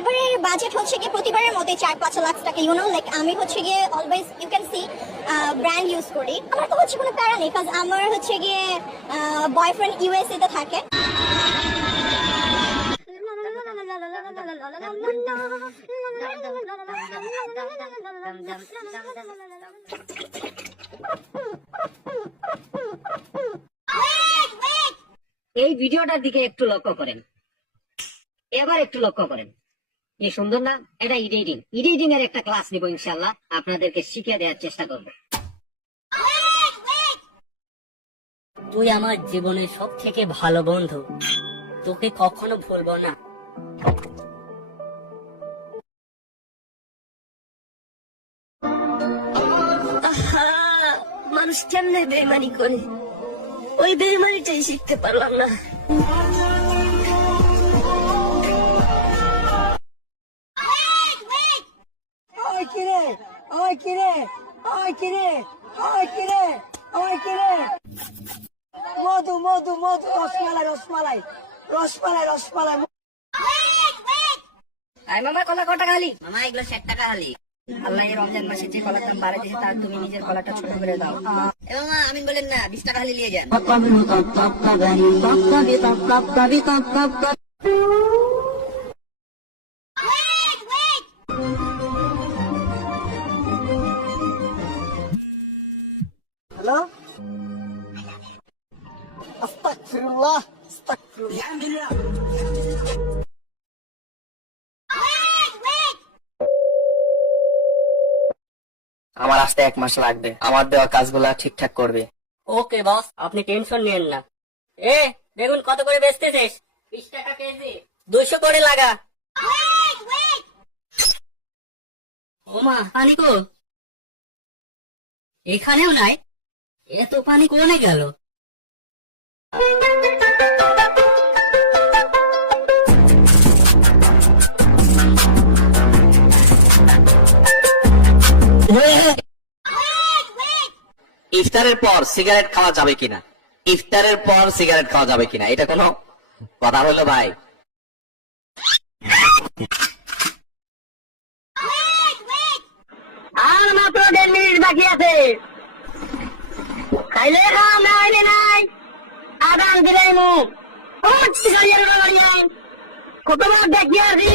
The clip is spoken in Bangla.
এবারের বাজেট হচ্ছে গিয়ে প্রতিবারের মতো 4-5 লাখ টাকা, লাইক আমি হচ্ছে গিয়ে always you can see brand use করি। আমার তো হচ্ছে কোনো প্যারা নেই, কাজ আমার হচ্ছে গিয়ে বয়ফ্রেন্ড ইউএসএ তে থাকে। এই ভিডিওটার দিকে একটু লক্ষ্য করেন, এবার একটু লক্ষ্য করেন, কি সুন্দর না? এটা এডিটিং এর একটা ক্লাস নিব ইনশাআল্লাহ, আপনাদেরকে শিখিয়ে দেওয়ার চেষ্টা করব। তুই আমার জীবনের সব থেকে ভালো বন্ধু, তোকে কখনো ভুলবো না। মানুষ কেমনে বেইমানি করে, ওই বেইমানিটাই শিখতে পারলাম না। মধু মধু মধু, রসমালাই রসমালাই রসমালাই রসমালাই। আই মামা, কলা কত টাকা হালি? মামা এগুলো 60 টাকা হালি। আল্লাহ এই রমজান মাসে যে কলার দাম বাড়াই দিয়েছে, তার তুমি নিজের কলাটা ছোট করে দাও। এ মামা আমিন বলেন না, 20 টাকা হালি নিয়ে যান। হ্যালো, আস্তাগফিরুল্লাহ আস্তাগফিরুল্লাহ। আমার আসতে 1 মাস লাগবে, আমার দেওয়া কাজগুলা ঠিকঠাক করবে। ওকে বস, আপনি টেনশন নিয়েন না। এ বেগুন কত করে বেচতেছিস? 20 টাকা কেজি। 200 করে লাগা। ওমা, পানি কো? এখানেও নাই? এত পানি কোনে গেল? ইফতারের পর সিগারেট খাওয়া যাবে কিনা? ইফতারের পর সিগারেট খাওয়া যাবে কিনা, এটা কোনো কথা হলো ভাই? আর মাত্র 1.5 মিনিট বাকি আছে। খাইলে খাও, না হইলে নাই। আদান দিলাই মুখ কতবার দেখি আসি।